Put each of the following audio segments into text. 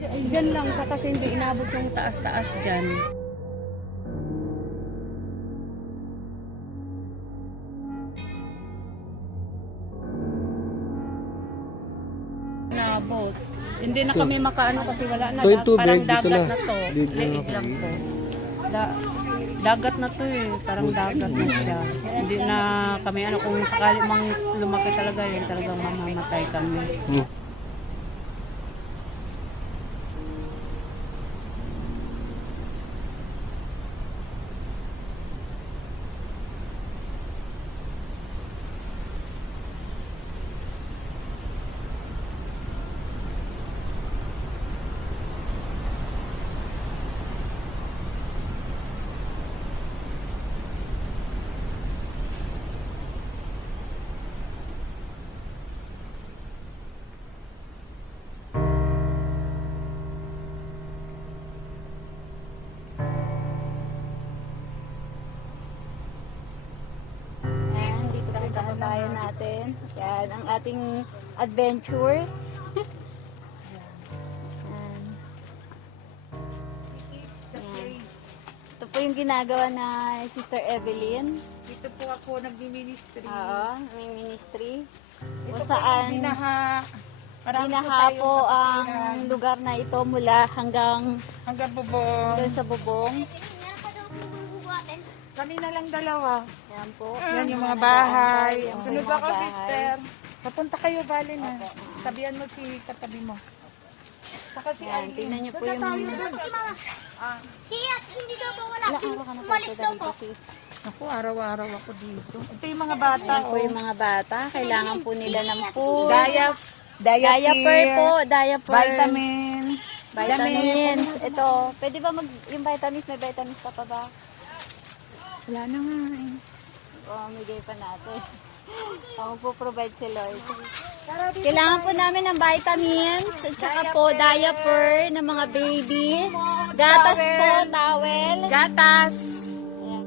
Diyan lang sa kasi hindi inabot yung taas-taas dyan. Inabot. Hindi na kami makaano kasi wala na. So, yung tubig, parang dito dagat na. na to. Dito na Liig lang po. Dagat na to eh. Parang dagat na siya. Hindi na kami ano kung sakali mang lumaki talaga yun talagang mamamatay kami. Hmm. Ayan, dito po yung kababayan natin. Yan, ang ating adventure. Ayan. Ayan. Ito po yung ginagawa na Sister Evelyn. Dito po ako nagmi-ministry. Oo, may ministry. Ito Kung po saan yung binaha. Marami binaha tayong po ang kapatiran. lugar na ito mula hanggang Hanggang bubong. doon sa bubong. Kami na lang dalawa. Yan po. Yan yung mga bahay. Yan po Sunod yung mga ako, bahay. sister. Papunta kayo, bali na. Sabihan mo si katabi mo. Saka si Yan, Aileen. tingnan niyo po Doon yung... na tayo. Ah. Siya, hindi daw po wala. Wala, araw ka na po Umalis daw po. dito. Ako, araw-araw ako dito. Ito yung mga bata. Yan po yung mga bata. Kailangan po nila ng food. Diaper Po, diaper. Vitamins. Vitamins. Ito, pwede ba yung vitamins, may vitamins pa ba? Wala na nga eh. O, migay pa natin. Ako po provide si Lord. Tara, dito Kailangan po tayo. namin ng vitamins, at saka po diaper ng mga baby, gatas po, towel. Gatas. Ayan.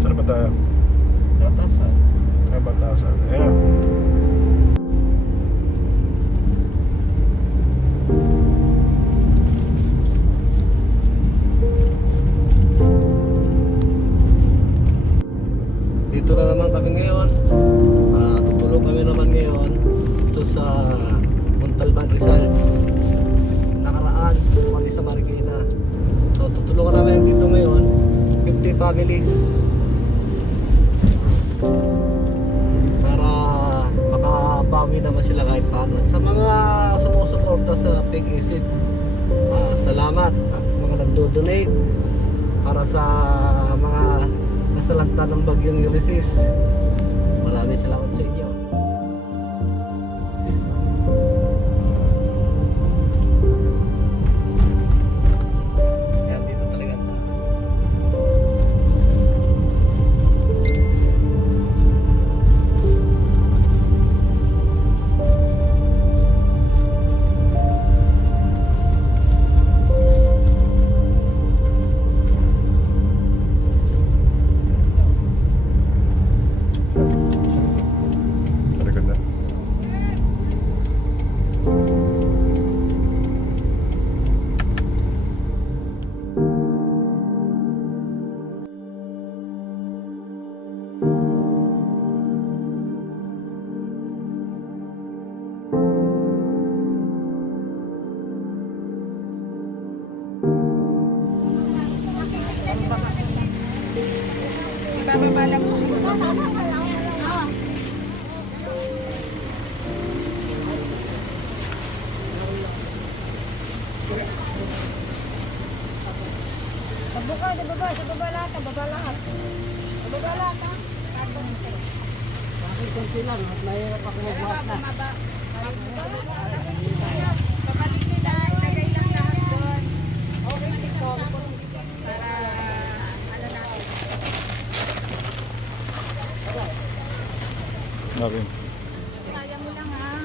Saan ba tayo? Batasan. Ay, Batasan. Ayan. Dito na naman kami ngayon. Tutulog kami naman ngayon dito sa Montalban, Rizal. Nakaraan, kami sa Marikina. So tutulungan namin dito ngayon 50 families para makabawi naman sila kahit paano. Sa mga sumusuporta sa Pig Isip, salamat. At sa mga nagdo-donate para sa mga nasalanta ng bagyong Ulysses, maraming salamat sa inyo. Ayan, dito talaga ang daan. Ibababa lang po. Pabuka, di baba, sa baba lahat, sa baba lahat. Sa baba lahat, ha? Bakit kung sila, mahirap ako magbuhat na. Kapatid nila, ilagay lang lahat doon. Okay, dito. Para, ano natin. Natin. Kaya mo lang, ha?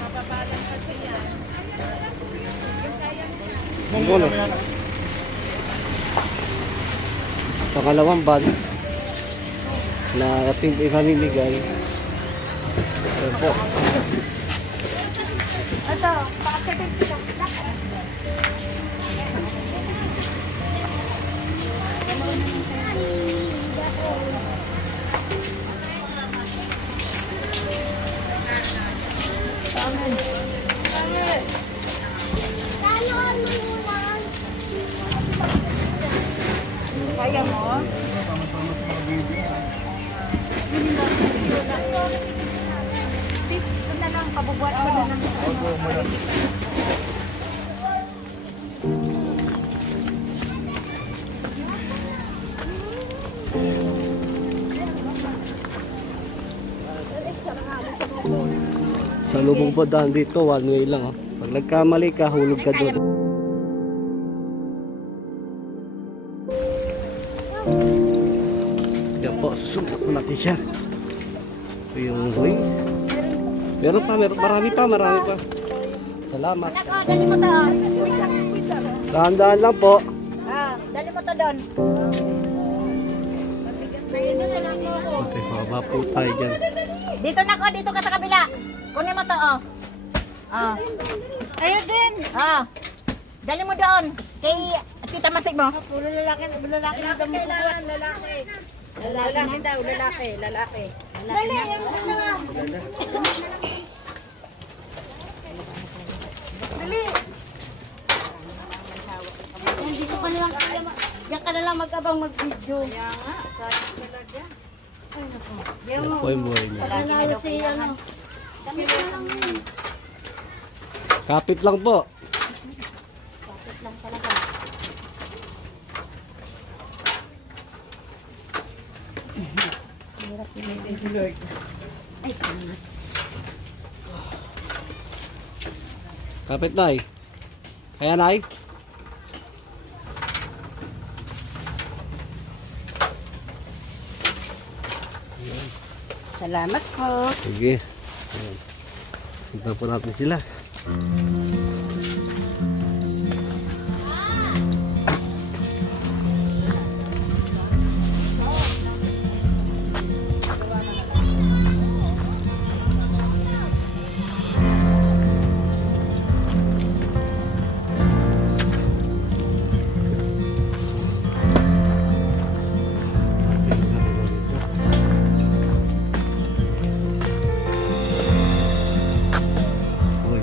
Mababalan kasi yan. Yung kaya mo lang. Mongol. Pangalawang bag na ating ipamimigay. Ayan po. Ito, paakipin sila. Kaya mo? Sis, ito na lang, pabubuhat ko na lang. Sa lubong po daan dito, one way lang. Oh. Pag nagkamali ka, hulog ka doon. Yan po, susunod po natin siya. Ito yung ring. Meron pa, marami pa. Salamat. Anak, dali mo to. Dahan-dahan lang po. Dali mo to doon. Okay, pababa po tayo dyan. Dito na ko, dito ka sa kabila. Kunin mo to, oh. Oh. Ayun din. Oh. Dali mo doon. Kay Tita Masig mo. Puro lalaki ang kailangan, lalaki. Lalaki daw, lalaki. Dali, yan mo na. Dali. Hindi ko pa nalang yan ka na lang mag-abang mag-video. Kaya nga, sabi ko talaga. Yan po yung buhay niya. Panalo si ano. Dami na lang yun. Kapit lang po. Bakit lang talaga. Hirap yun. Lord. Ay, salamat. Kapit, Nay. Kaya, Nay? Salamat po. Sige. Ayan. Tignan po natin sila. Uy.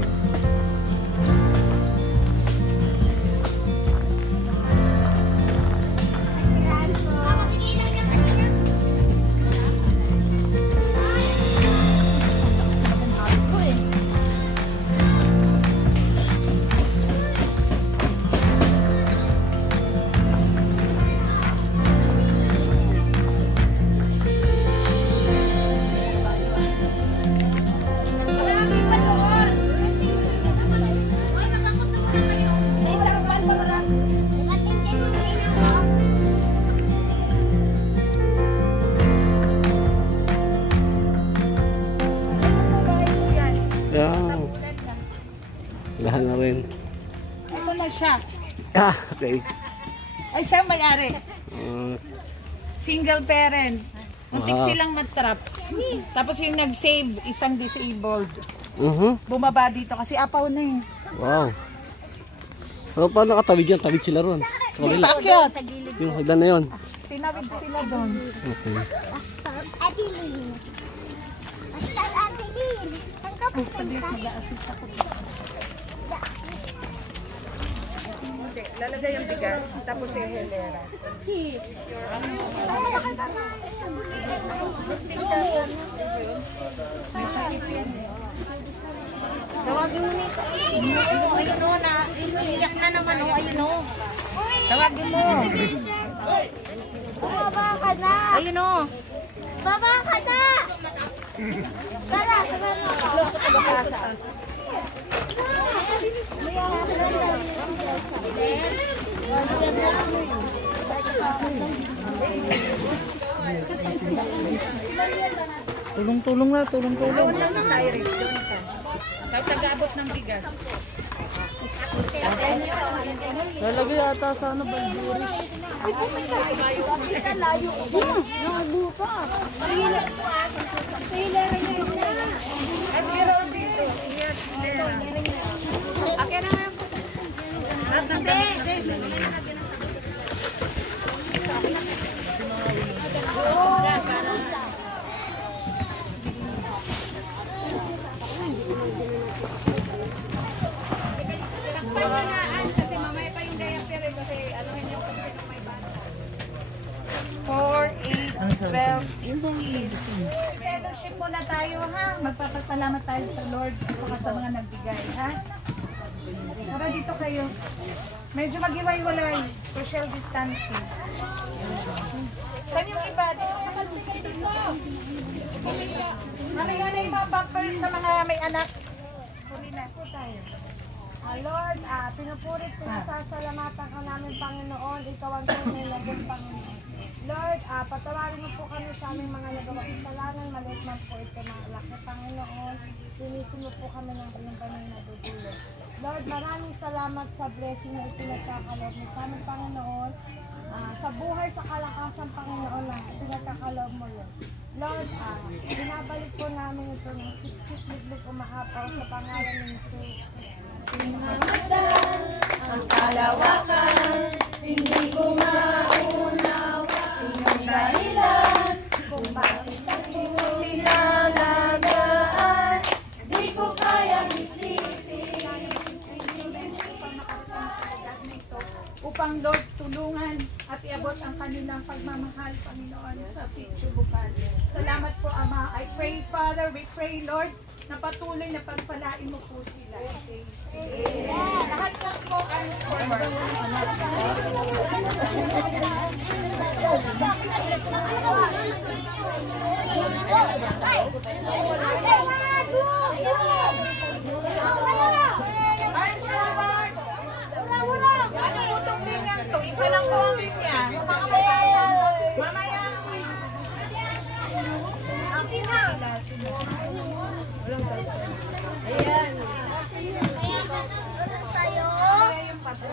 Yan. Lahat na rin. Ito na siya. Ah, okay. Ay, siya ang may-ari. Single parent. Muntik Wow. silang matrap. Tapos yung nag-save, isang disabled. Bumaba dito kasi apaw na eh. Wow. Pero paano nakatawid dyan? Tawid sila ron. Sa kabila. Pakyot! Sa gilid. Yung hagdan na yun. Tinawid sila doon. Okay. Adeline. Pastor Adeline. Saan ka pupunta? Hindi, Lalagay yung bigas, tapos yung helera. Tawagin mo nito. Ayun o, iyak na naman o. Ayun o. Tawagin mo. Baba ka na! Ayun o. Baba ka na! Tara, sabihan mo ako. Tulong-tulong na, tulong-tulong. Doon lang sa Irish, doon ka. Kahit nag-aabot ng bigas. Lalagay ata sa ano, balburi. At meron dito. Akin na nga. Lahat ng damit. Kasi mamaya pa yung diaper kasi ano yun yung kasi ng may bata. 4, 8, 12, 16. Fellowship muna tayo ha. Magpapasalamat tayo sa Lord at sa mga nagbigay ha. Tara dito kayo. Medyo mag-iway-walay. Social distancing. Saan yung iba? Mamaya na yung mga bumper sa mga may anak. Huli na po tayo. Lord, pinupuri ko na sasalamatan ka namin, Panginoon. Ikaw ang tunay na Diyos, Panginoon. Lord, patawarin mo po kami sa aming mga nagawang kasalanan. Maliit man po ito, mga laki, Panginoon. Linisin mo po kami ng iyong banal na dudulo. Lord, maraming salamat sa blessing na ipinagkakaloob mo sa aming, Panginoon. Sa buhay, sa kalakasan, Panginoon, na ipinagkakaloob mo yun. Lord, binabalik po namin ito ng siksik, liglig, umaapaw sa pangalan ng Jesus. Ang kalawakan, hindi ko maunawa ang dahilan kung bakit ako tinalagaan. Di ko kayang isipin. Upang Lord, tulungan at iabot ang kanilang pagmamahal, Panginoon, sa sitio Bukal. Salamat po, Ama. I pray, Father, we pray, Lord, na patuloy na pagpalain mo po sila. Lahat ng po ang forward. Arms forward. Ano utong linya to? Isa lang po ang linya. Mamaya. Ang pinahalasin mo. Ayan. Tayo. Kaya yung patro.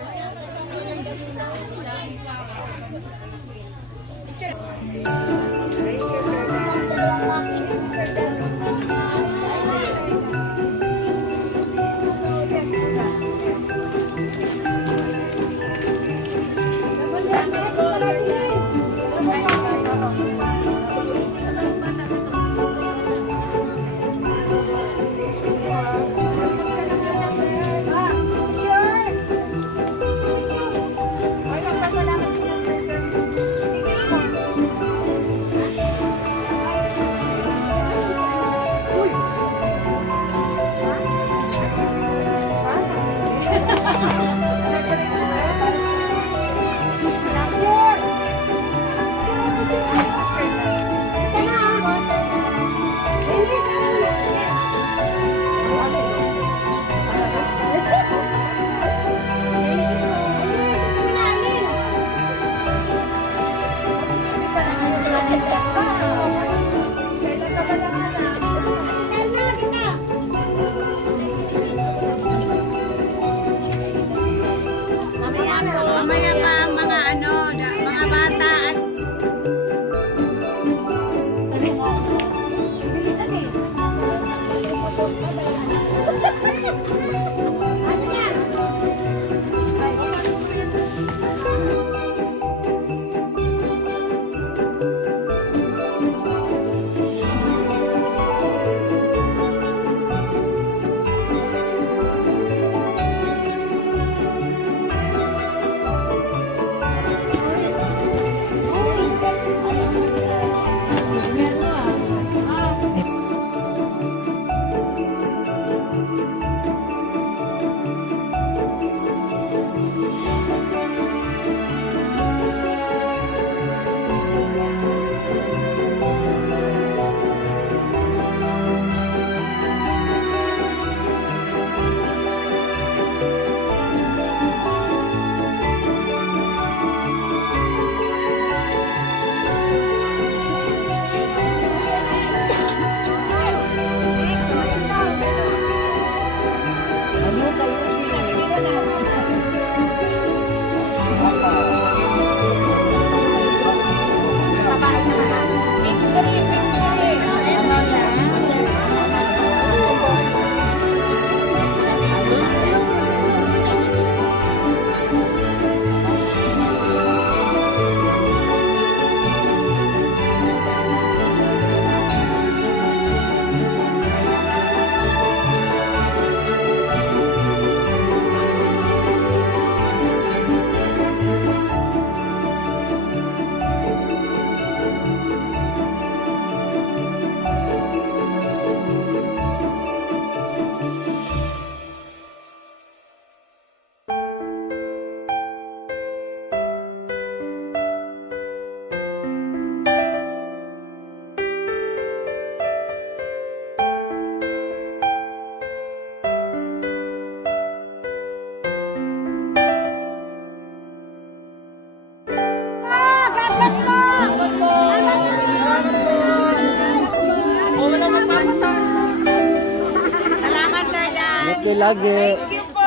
Salamat, Sir Dan. Okay, lagi. Thank you po.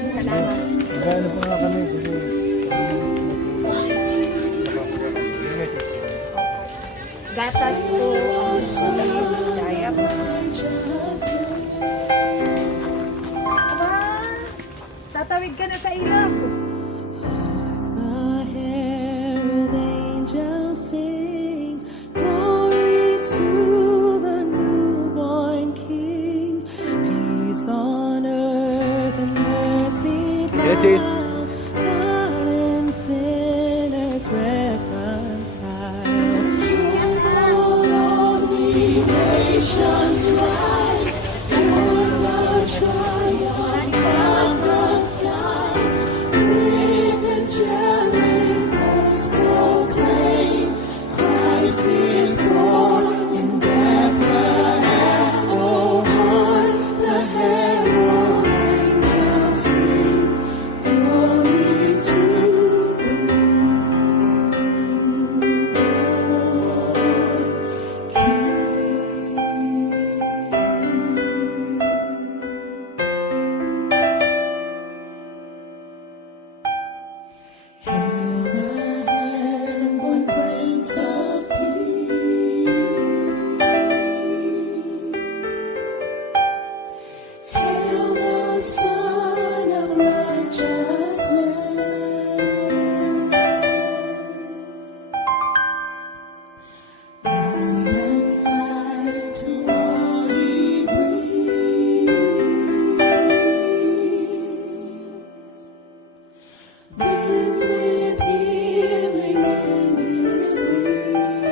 Magkano po nga kami? Gatas po. Kaya po. Tatawid ka na sa ilog. The herald angels sing, glory to the newborn King, peace on earth and mercy Yes, sis. found, God and sinners reconciled. All we nations rise, join the triumph of the skies. With angelic hosts proclaim, Christ is born in Bethlehem. Oh, heart, the herald angels sing, glory to the newborn Hail the heaven-born Prince of Peace. Hail the Son of Righteousness. Light and light to all he brings. With healing in his wings.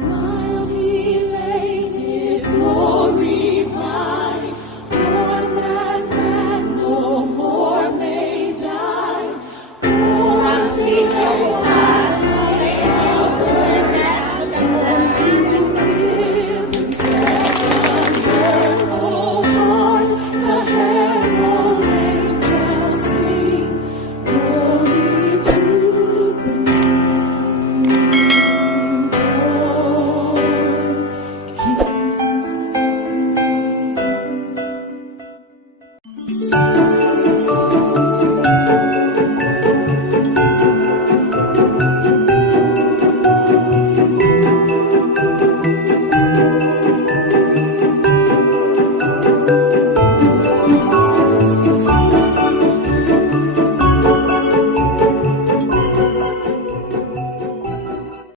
Mild he lays his glory by, born that man no more may die. Born to raise us born to give and second birth. Oh, heart, the herald angels sing, glory to the newborn King.